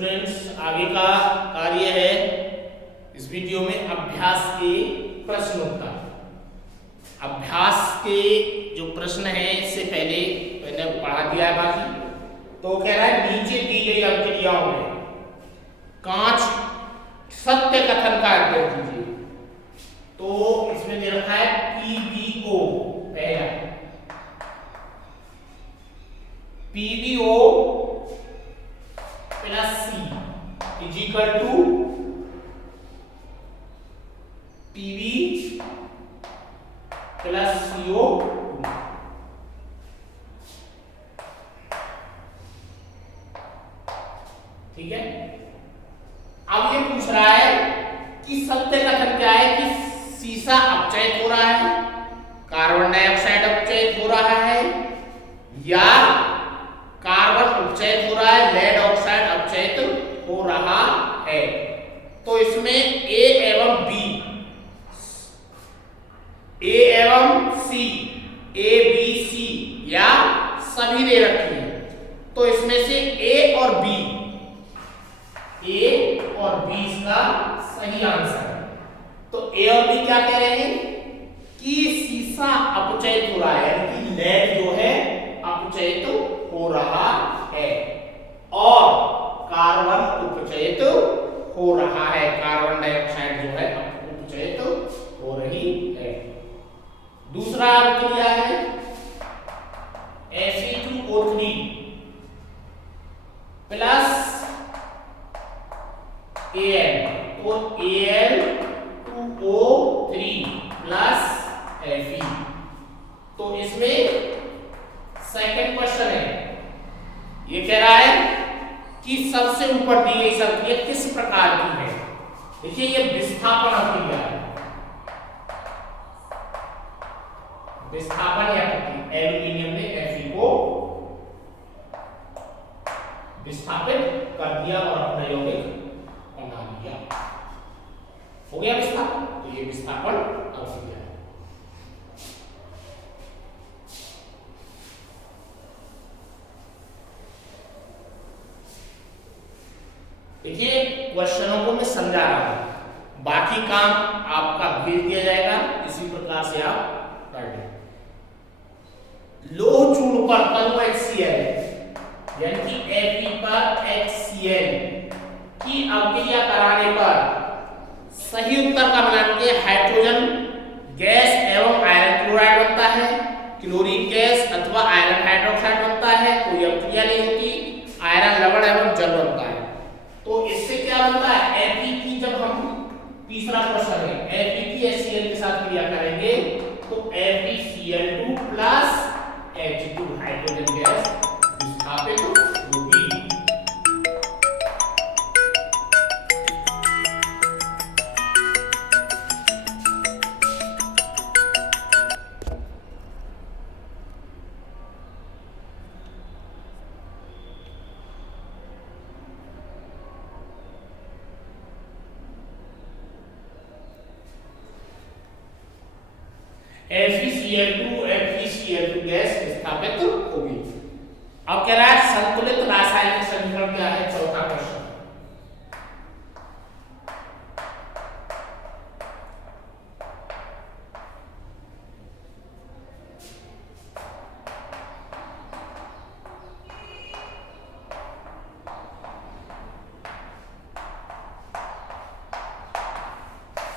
Students, आगे का कार्य है इस वीडियो में अभ्यास के प्रश्न उत्तर। अभ्यास के जो प्रश्न है इससे पहले मैंने पढ़ा दिया है बाकी। तो कह रहा है नीचे दी गई अभिक्रियाओं में कांच सत्य कथन का अध्ययन कीजिए। तो इसमें दे रखा है PbO, पहला PbO plus C is equal to Pb plus CO। ठीक है, अब ये पूछ रहा है कि सत्य कथन क्या है कि सीसा अपचयित हो रहा है, कार्बन डाइऑक्साइड अपचयित हो रहा है, या कार्बन उपचयित हो रहा है, लेड ऑक्साइड अपचयित हो रहा है। तो इसमें A एवं B, A एवं C, A B C या सभी दे रखी है। तो इसमें से A और B इसका सही आंसर है। तो A और B क्या कह रहे हैं कि सीसा अपचयित हो रहा है, यानी कि लेड जो है अपचयित हो रहा है और कार्बन उपचयित हो रहा है, कार्बन डाइऑक्साइड जो है उपचयित हो रही है। दूसरा अभिक्रिया है Fe2O3 प्लस Al, तो Al2O3 प्लस Fe। तो इसमें सेकंड क्वेश्चन है, ये कह रहा है कि सबसे ऊपर दी गई अभिक्रिया किस प्रकार की है। देखिए ये विस्थापन अभिक्रिया है, विस्थापन या एल्यूमिनियम ने Fe को विस्थापित कर दिया और अपना यौगिक बना लिया, हो गया विस्थापन। तो ये विस्थापन अभिक्रिया है। देखिए क्वेश्चनों को मैं समझा रहा हूं, बाकी काम आपका भेज दिया जाएगा, इसी प्रकार से आप कर लें। लोह चूर्ण पर तनु HCl यानी कि Fe पर HCl की अभिक्रिया कराने पर सही उत्तर का मिलान के हाइड्रोजन गैस एवं आयरन क्लोराइड बनता है, क्लोरीन गैस अथवा आयरन हाइड्रोक्साइड बनता है, कोई अभिक्रिया नहीं होती, आयरन लवण एवं जल बनता है। तो इससे क्या बनता है Fe की, जब हम तीसरा प्रश्न है Fe की HCl के साथ क्रिया करेंगे तो FeCl2 plus H2 hydrogen gas विस्थापित होगी। FeCl2 गैस विस्थापित होगी। अब कह रहा है संतुलित रासायनिक समीकरण क्या है, चौथा प्रश्न।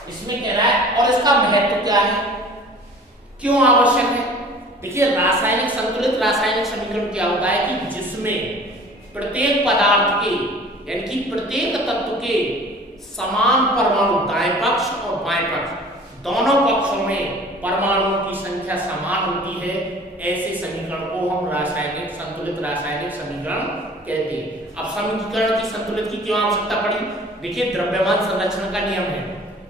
इसमें कह रहा है और इसका महत्व क्या है, क्यों आवश्यक है। देखिए रासायनिक संतुलित रासायनिक समीकरण क्या होता है कि जिसमें प्रत्येक पदार्थ के यानी कि प्रत्येक तत्व के समान परमाणु दाएं पक्ष और बाएं पक्ष दोनों पक्षों में परमाणुओं की संख्या समान होती है, ऐसे समीकरण को हम रासायनिक संतुलित रासायनिक समीकरण कहते हैं। अब समीकरण की संतुलित की क्यों आवश्यकता पड़ी, देखिए द्रव्यमान संरक्षण का नियम है,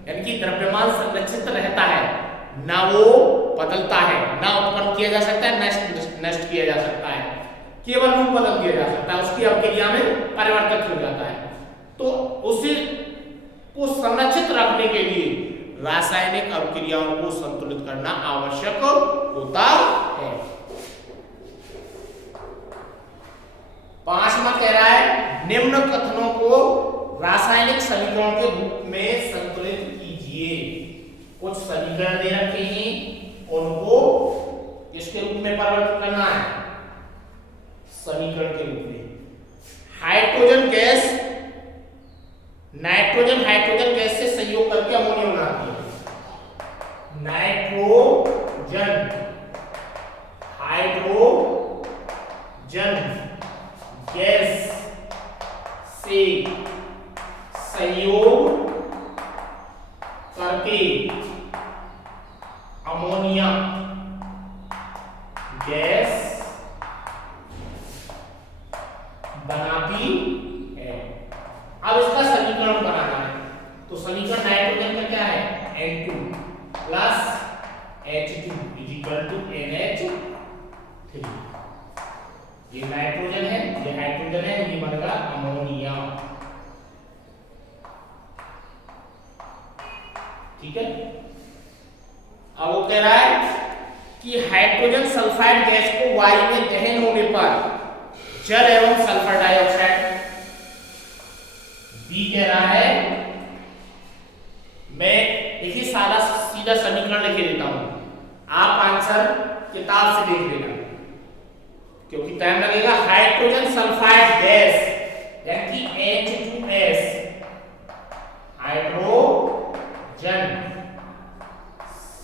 यानी कि द्रव्यमान संरक्षित रहता है, ना वो बदलता है, ना उत्पन्न किया जा सकता है, नष्ट किया जा सकता है, केवल रूप बदल दिया जा सकता है, उसकी अभिक्रिया में परिवर्तित हो जाता है। तो उसे को संरक्षित रखने के लिए रासायनिक अभिक्रियाओं को संतुलित करना आवश्यक होता है। पांचवा कह रहा है निम्न कथनों को रासायनिक समीकरण के रूप में संतुलित कीजिए। कुछ समीकरण दे रखे हैं, उनको किसके रूप में परिवर्तित करना है? समीकरण के रूप में। Hydrogen gas nitrogen hydrogen gas से संयोग करके अमोनिया बनाती है। नाइट्रोजन हाइड्रोजन गैस से संयोग करके अमोनिया गैस बनाती है। अब इसका समीकरण बनाना है, तो समीकरण नाइट्रोजन का क्या है? N2 plus H2 equal to NH3। ये नाइट्रोजन है, ये हाइड्रोजन है, ये बनेगा अमोनिया। ठीक है। अब वो कह रहा है कि हाइड्रोजन सल्फाइड गैस को वायु में दहन होने पर जल एवं सल्फर डाइऑक्साइड। बी कह रहा है, मैं देखिए सारा सीधा समीकरण लिख देता हूं, आप आंसर किताब से देख लेना क्योंकि टाइम लगेगा। हाइड्रोजन सल्फाइड गैस यानी कि H2S, हाइड्रोजन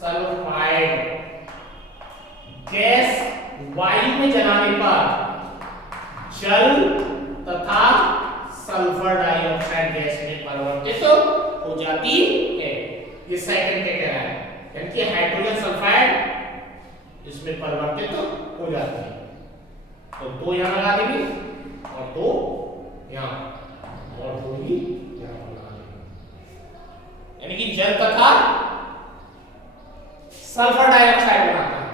सल्फाइड गैस वायु में जलाने पर जल तथा सल्फर डाइऑक्साइड गैस में परिवर्तित हो जाती है। ये सेकंड क्या कह रहा है, यानी कि हाइड्रोजन सल्फाइड इसमें परिवर्तित हो जाती है। तो दो यहां लगा देंगे और दो यहां और दो ही यहां लगा देंगे, यानी कि जल तथा सल्फर डाइऑक्साइड बनाता है।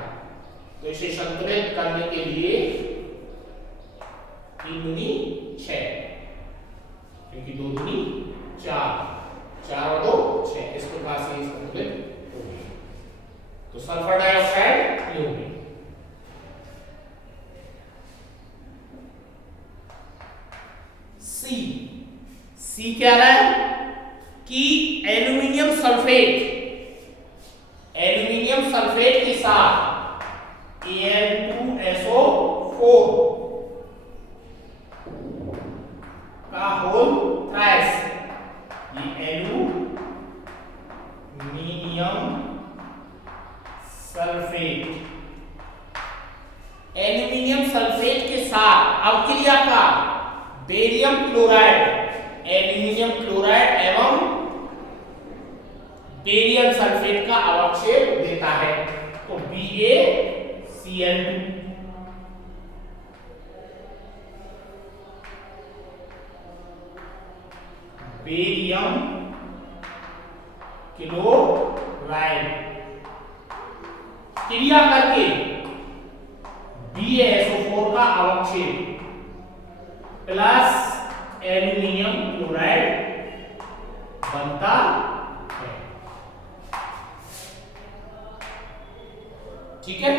तो इसे संतुलित करने के लिए 3 दूनी 6, क्योंकि 2 दूनी 4, 4 और 2 6, इस प्रकार से संतुलित हो गई। तो सल्फर डाइऑक्साइड ये हो गई। सी क्या रहा है कि एल्यूमिनियम सल्फेट के साथ Al2SO4 का होल थ्राइस, ये एल्यूमिनियम सल्फेट के साथ अवक्रिया का बेरियम क्लोराइड, एल्यूमिनियम क्लोराइड एवं बेरियम सल्फेट का अवक्षेप देता है। तो BaCl2 बेरियम क्लोराइड क्रिया करके BaSO4 का अवक्षेप प्लस एल्यूमिनियम क्लोराइड बनता है। ठीक है,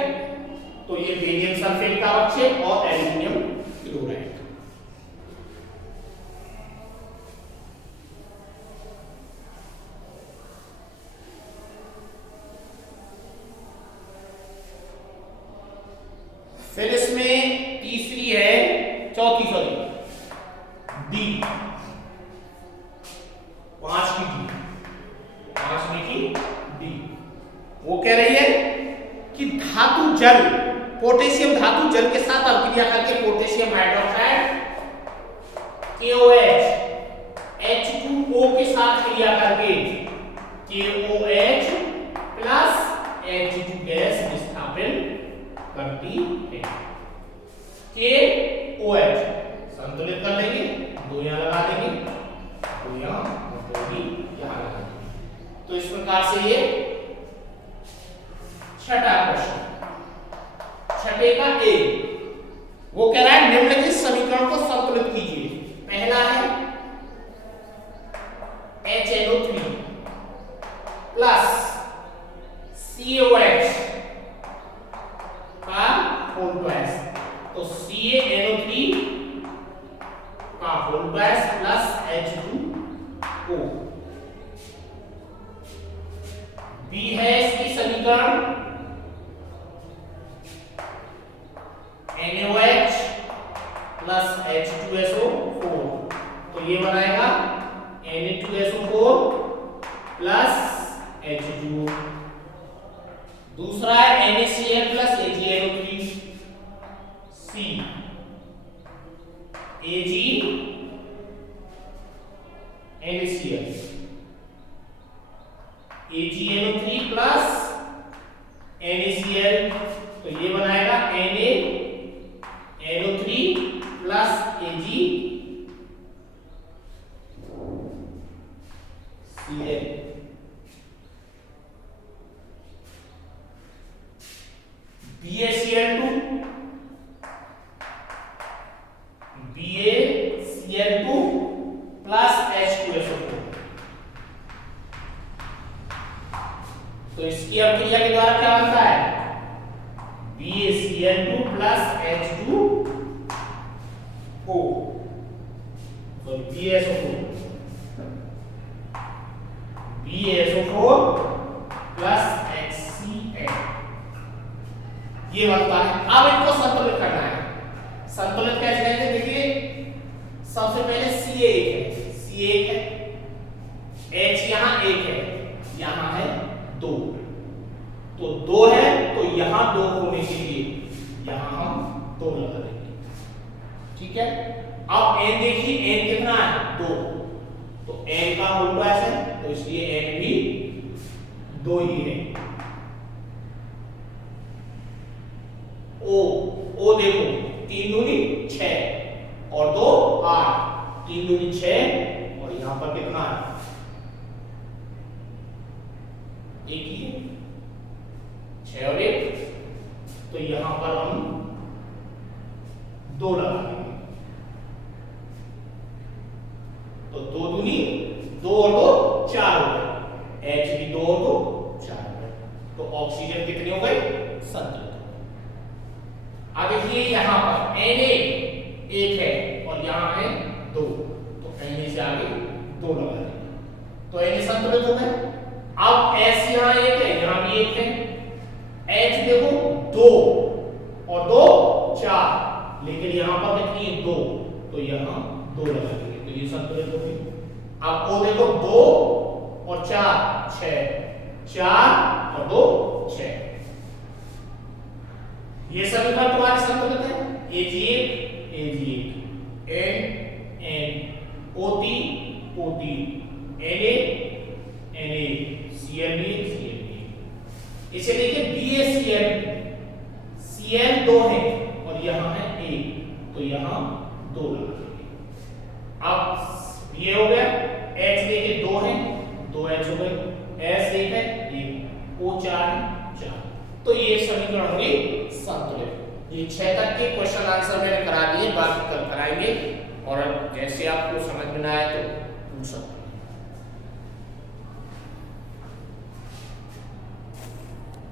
तो ये बेरियम सल्फेट का अवक्षेप और एल्यूमिनियम क्लोराइड। फिर इसमें तीसरी है, चौथी सॉरी डी, 5वीं की डी। वो कह रही है कि धातु जल, पोटेशियम धातु जल के साथ अभिक्रिया करके पोटेशियम हाइड्रोक्साइड KOH H2O के साथ क्रिया करके KOH प्लस H2 गैस विस्थापित करती है। KOH संतुलित कर लेंगे, दो यहां लगा देंगे, दो यहां और दो ही यहां लगा देंगे। तो इस प्रकार से ये छठा प्रश्न, छठे का ए, वो कह रहा है निम्नलिखित समीकरण को संतुलित कीजिए। पहला है HNO3 प्लस COH का होल ट्वाइस, तो CaNO3 का होल NaOH प्लस H2SO4, तो ये बनाएगा Na2SO4 प्लस H2O। दूसरा है NaCl plus AgNO3, C Ag NaCl, AgNO3 plus NaCl, तो ये बनाएगा NaNO3 plus AgCl, BaCl2 plus H2SO4, तो इसकी अब क्रिया के द्वारा क्या बनता है BaCl2 प्लस H2O, तो BaSO4 प्लस HCl, ये बनता है। अब इनको संतुलित करना है। संतुलित कैसे करेंगे, देखिए सबसे पहले C1 है, H यहाँ 1 है, यहाँ है 2, तो 2 है, तो यहाँ 2 होने के लिए यहाँ हम 2 लगा देंगे, ठीक है। अब n देखिए, n कितना है 2, तो n का होल ट्वाइस है, तो इसलिए n भी 2 ही है। O देखो 3 दूनी 6 और 2 8, 3 दूनी 6 और यहां पर कितना है 1 ही है, 6 और 1, तो यहां पर हम 2 लगा देंगे, तो 2 दूनी 2 और 2 4 हो गए, H भी 2 और 2 4 हो गए, तो ऑक्सीजन कितनी हो गई संतुलित। अब देखिए यहाँ पर Na 1 है और यहाँ है 2, तो Na से आगे 2 लगा देंगे, तो Na संतुलित हो गए। अब S यहाँ 1 है, यहाँ भी 1 है, H देखो 2 और 2 4, लेकिन यहाँ पर कितनी है 2, तो यहाँ 2 लगा देंगे, तो ये संतुलित हो गई। अब O देखो 2 और 4 6, 4 और 2 6, ये समीकरण तुम्हारे संतुलित है। Ag1 N O3 Na Cl इसे देखिए BaCl 2 है और यहाँ है 1, तो यहाँ 2 लगा देंगे। अब ये हो गया, H देखिए 2 है, 2H हो गए, S 1 है 1, O 4 है 4, तो ये समीकरण होगी संतुलित। ये 6 तक के क्वेश्चन आंसर मैंने करा दिए, बाकी कल कराएंगे, और जैसे आपको समझ में ना आए तो पूछ सकते हैं।